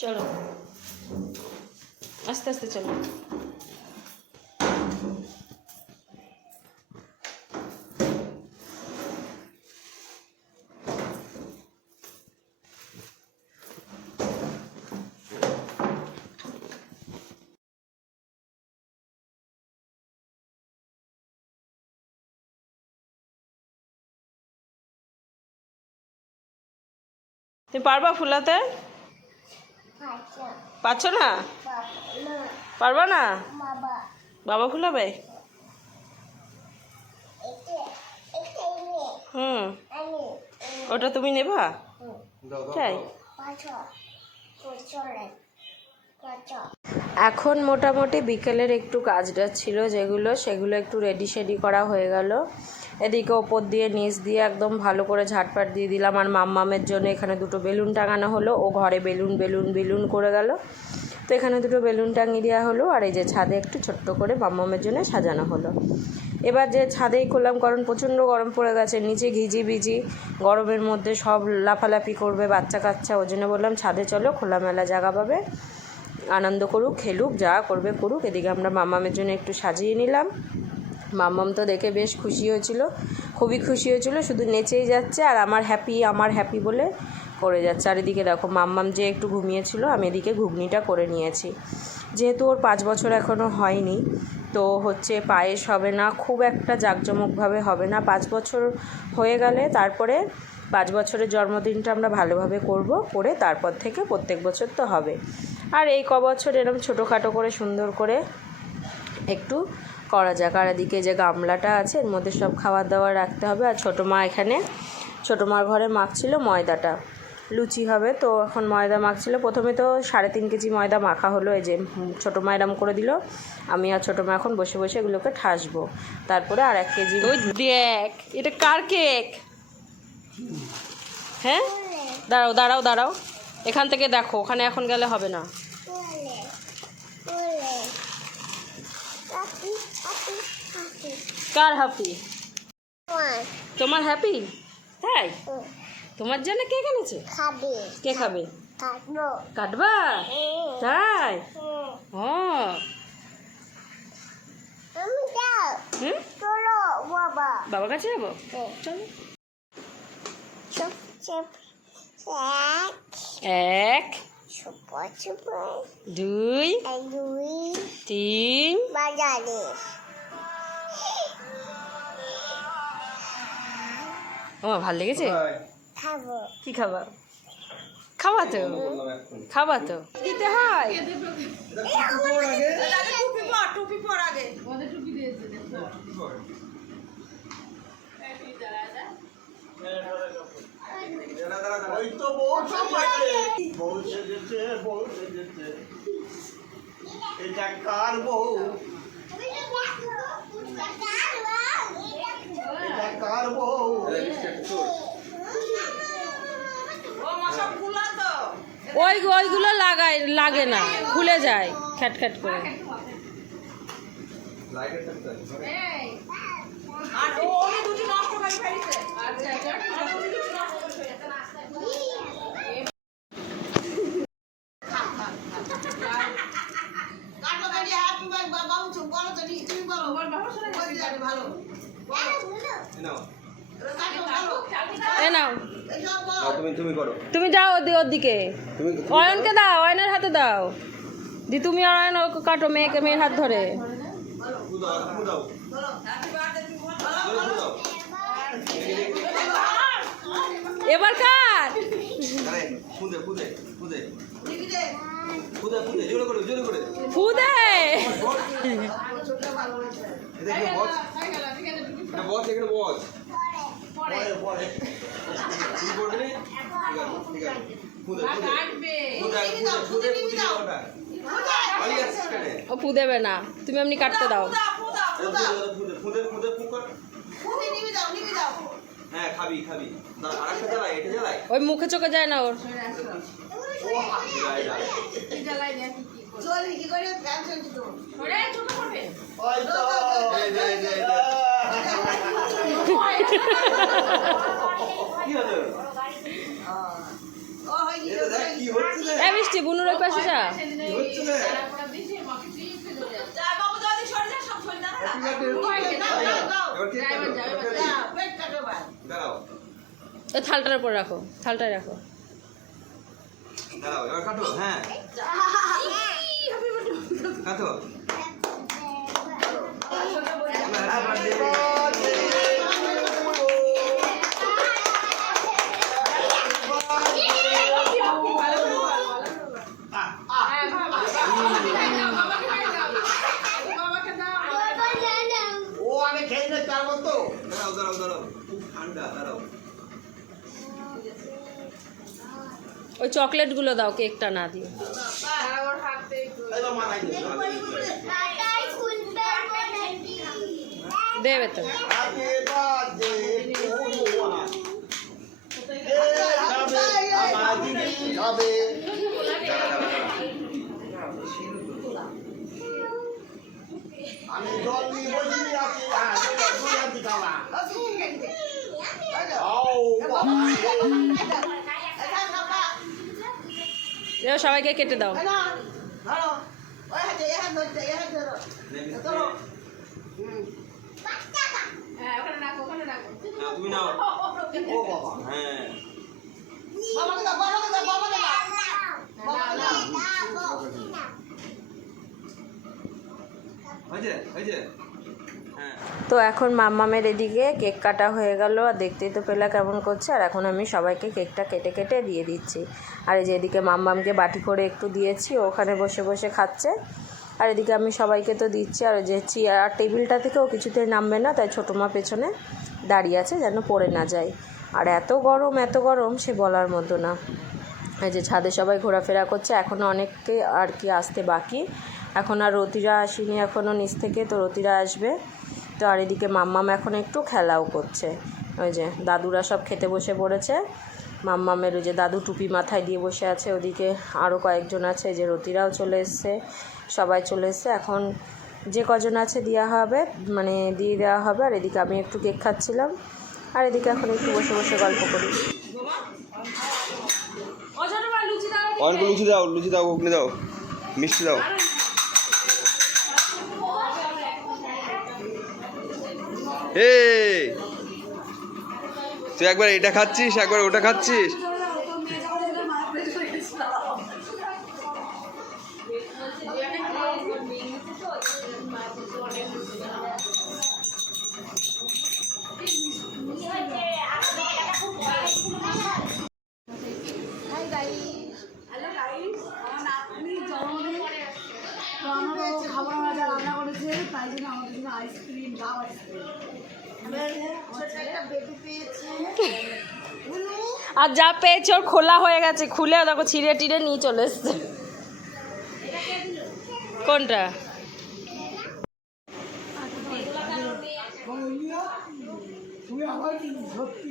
চলো। আস্তে আস্তে চলো। তুমি পারবা ফুলাতে? পারছ না? পারবা না? বাবা খুলাবে হুম। ওটা তুমি নেবা? চাই। এখন মোটামুটি বিকেলের একটু কাজ টাজ ছিল, যেগুলো সেগুলো একটু রেডি শেডি করা হয়ে গেল। এদিকে ওপর দিয়ে, নিচ দিয়ে একদম ভালো করে ঝাটপাট দিয়ে দিলাম। আর মাম্মামের জন্য এখানে দুটো বেলুন টাঙানো হলো। ও ঘরে বেলুন বেলুন বেলুন করে গেল। তো এখানে দুটো বেলুন টাঙিয়ে দেওয়া হলো। আর এই যে ছাদে একটু ছোট্ট করে মাম্মামের জন্য সাজানো হলো। এবার যে ছাদেই করলাম, কারণ প্রচণ্ড গরম পড়ে গেছে। নিচে ঘিজি ভিজি গরমের মধ্যে সব লাফালাফি করবে বাচ্চা কাচ্চা ওই জন্য বললাম, ছাদে চলো, খোলামেলা জায়গা পাবে। আনন্দ করুক, খেলুক, যা করবে করুক। এদিকে আমরা মামামের জন্য একটু সাজিয়ে নিলাম। মামাম তো দেখে বেশ খুশি হয়েছিল, খুবই খুশি হয়েছিল, শুধু নেচেই যাচ্ছে আর আমার হ্যাপি আমার হ্যাপি বলে করে যাচ্ছে। আর এদিকে দেখো মাম্মাম যে একটু ঘুমিয়েছিল, আমি এদিকে ঘুগনিটা করে নিয়েছি। যেহেতু ওর পাঁচ বছর এখনও হয়নি, তো হচ্ছে পায়েস হবে না, খুব একটা জাঁকজমকভাবে হবে না। পাঁচ বছর হয়ে গেলে তারপরে পাঁচ বছরের জন্মদিনটা আমরা ভালোভাবে করব, করে তারপর থেকে প্রত্যেক বছর তো হবে। আর এই ক বছর এরকম ছোটোখাটো করে সুন্দর করে একটু করা যাক। আর এদিকে যে গামলাটা আছে, এর মধ্যে সব খাবার দাবার রাখতে হবে। আর ছোটো মা এখানে, ছোটো মার ঘরে মাখছিল ময়দাটা। লুচি হবে তো এখন ময়দা মাখছিল। প্রথমে তো সাড়ে তিন কেজি ময়দা মাখা হলো, এই যে ছোটো মা এরম করে দিল। আমি আর ছোটো মা এখন বসে বসে এগুলোকে ঠাসবো। তারপরে আর এক কেজি দেখ, এটা কার কেক? হ্যাঁ? দাঁড়াও দাঁড়াও দাঁড়াও। এখান থেকে দেখো ওখানে এখন গেলে হবে না। কার হ্যাপি তোমার হ্যাপি তাই? তোমার জন্য কে কিনেছে কে খাবে? কাটবা? তাই? ও। বাবার কাছে যাব? হ্যাঁ। চলো। এক দুই তিন ও ভালো লেগেছে? কি খাবা খাবা তো খাবা তো। দিতে হয় ওই তো বউ সেজেছে বউ সেজেছে এটা কার বউ এটা কার বউ ওই ওইগুলো লাগায় লাগে না খুলে যায় খ্যাট খ্যাট করে এ তুমি তুমি করো। তুমি যাও ওর দিকে অয়নকে দাও অয়নের হাতে দাও। দি তুমি আর অয়ন কাটো মেয়েকে মেয়ের হাত ধরে। এবার কার আরে খুদে খুদে খুদে খুদে খুদে জোরে করে জোরে করে ফু দে। এটা কি বস। এটা বস এখানে বস। পরে পরে করবে? ঠিক আছে ও ফু না। তুমি এমনি কাটতে দাও কর। হ্যাঁ খাবি খাবি। দাঁড়া আরেকটা জ্বালাই এটা জ্বালাই। ওই মুখে চোখে যায় না ওর। কি হলো এটা কি হচ্ছে মিষ্টি বুনুর ওই পাশে যা। থালটার উপর রাখো থালটায় রাখো। দাঁড়াও এবার কাটো হ্যাঁ। কাটো Happy birthday. ও আগে খেয়ে নে তারপর তো দাঁড়াও দাঁড়াও দাঁড়াও খুব ঠান্ডা দাঁড়াও ওই চকলেটগুলো দাও কেকটা না দিয়ে দেবে তো। সবাইকে কেটে দাও। না, তুমি নাও। ও বাবা হ্যাঁ। হয়েছে হয়েছে। হ্যাঁ। তো এখন মাম্মামের এদিকে কেক কাটা হয়ে গেল আর দেখতেই তো পেলা কেমন করছে আর এখন আমি সবাইকে কেকটা কেটে কেটে দিয়ে দিচ্ছি। আর এই যে এদিকে মাম্মামকে বাটি করে একটু দিয়েছি ওখানে বসে বসে খাচ্ছে। আর এদিকে আমি সবাইকে তো দিচ্ছি, আর যে চেয়ার টেবিলটা থেকেও কিছুতেই নামবে না, তাই ছোটো মা পেছনে দাঁড়িয়ে আছে যেন পড়ে না যায়। আর এত গরম এত গরম সে বলার মতো না। এই যে ছাদে সবাই ঘোরাফেরা করছে এখনও অনেককে আর কি আসতে বাকি। এখন আর রতিরা আসেনি এখনও নিচ থেকে, তো রতিরা আসবে। তো আর এদিকে মাম্মাম এখন একটু খেলাও করছে। ওই যে দাদুরা সব খেতে বসে পড়েছে। মাম্মামের ওই যে দাদু টুপি মাথায় দিয়ে বসে আছে ওদিকে আরও কয়েকজন আছে যে রতিরাও চলে এসছে সবাই চলে এসছে। এখন যে কজন আছে দেওয়া হবে মানে দিয়ে দেওয়া হবে আর এদিকে আমি একটু কেক খাচ্ছিলাম আর এদিকে এখন একটু বসে বসে গল্প করি। অল্প লুচি দাও লুচি দাও ঘুগনি দাও মিষ্টি দাও। এই তুই একবার এটা খাচ্ছিস, একবার ওটা খাচ্ছিস? খাবার রান্না করেছে, তাই জন্য আমাদের জন্য আইসক্রিম দাও আইসক্রিম আর যা পেয়েছে ওর খোলা হয়ে গেছে, খুলে দেখো ছিঁড়ে টিড়ে নিয়ে চলে এসছে। কোনটা? তুমি আমার সত্যি